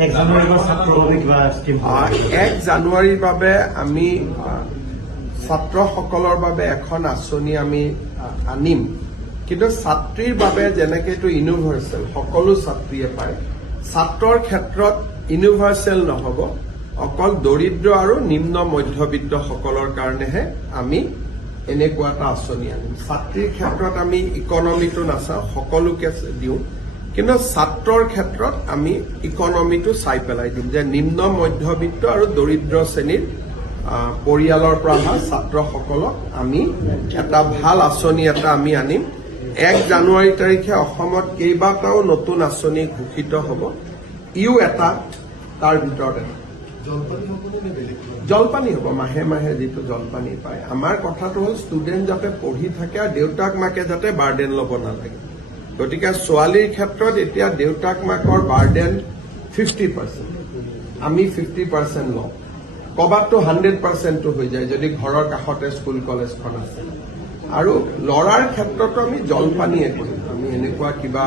1 জানুৱাৰীৰ ছাত্ৰৰ বাবে কিবা স্কিম 1 জানুৱাৰীৰ বাবে আমি ছাত্ৰসকলৰ বাবে এখন আঁচনি আমি আনিম, কিন্তু ছাত্ৰীৰ বাবে যেনেকে এইটো ইউনিভাৰ্চেল সকলো ছাত্ৰীয়ে পায়, ছাত্ৰৰ ক্ষেত্ৰত ইউনিভাৰ্চেল নহব, অকল দৰিদ্ৰ আৰু নিম্ন মধ্যবিত্তসকলৰ কাৰণেহে আমি এনেকুৱা এটা আঁচনি আনিম। ছাত্ৰীৰ ক্ষেত্ৰত আমি ইকনমিটো নাচাওঁ, সকলোকে দিওঁ, কিন্তু ছাত্ৰৰ ক্ষেত্ৰত আমি ইকনমিটো চাই পেলাই দিম যে নিম্ন মধ্যবিত্ত আৰু দৰিদ্ৰ শ্ৰেণীৰ পৰিয়ালৰ পৰা অহা ছাত্ৰসকলক আমি এটা ভাল আঁচনি এটা আমি আনিম। 1 জানুৱাৰী তাৰিখে অসমত কেইবাটাও নতুন আঁচনি ঘোষিত হ'ব, ইও এটা তাৰ ভিতৰত এটা। জলপানী হ'ব, মাহে মাহে যিটো জলপানী পায়। আমাৰ কথাটো হ'ল ষ্টুডেণ্ট যাতে পঢ়ি থাকে আৰু দেউতাক মাকে যাতে বাৰ্ডেন ল'ব নালাগে। গতিকে ছোৱালীৰ ক্ষেত্ৰত এতিয়া দেউতাক মাকৰ বাৰ্ডেন 50%, আমি 50% লওঁ। ক'ৰবাততো 100%টো হৈ যায় যদি ঘৰৰ কাষতে স্কুল কলেজখন আছে। আৰু ল'ৰাৰ ক্ষেত্ৰতো আমি জলপানীয়ে কৰিম, আমি এনেকুৱা কিবা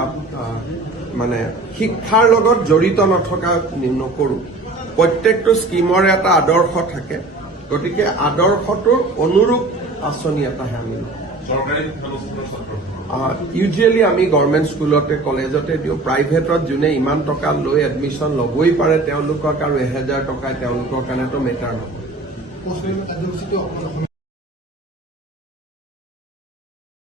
মানে শিক্ষাৰ লগত জড়িত নথকা নকৰোঁ। প্ৰত্যেকটো স্কিমৰে এটা আদৰ্শ থাকে, গতিকে আদৰ্শটোৰ অনুৰূপ আঁচনি এটাহে আমি লওঁ। ইউজুৱেলি আমি গভৰ্ণমেণ্ট স্কুলতে কলেজতে দিওঁ। প্ৰাইভেটত যোনে ইমান টকা লৈ এডমিশ্যন ল'বই পাৰে তেওঁলোকক আৰু 1000 টকাই তেওঁলোকৰ কাৰণেতো মেটাৰ নহয়।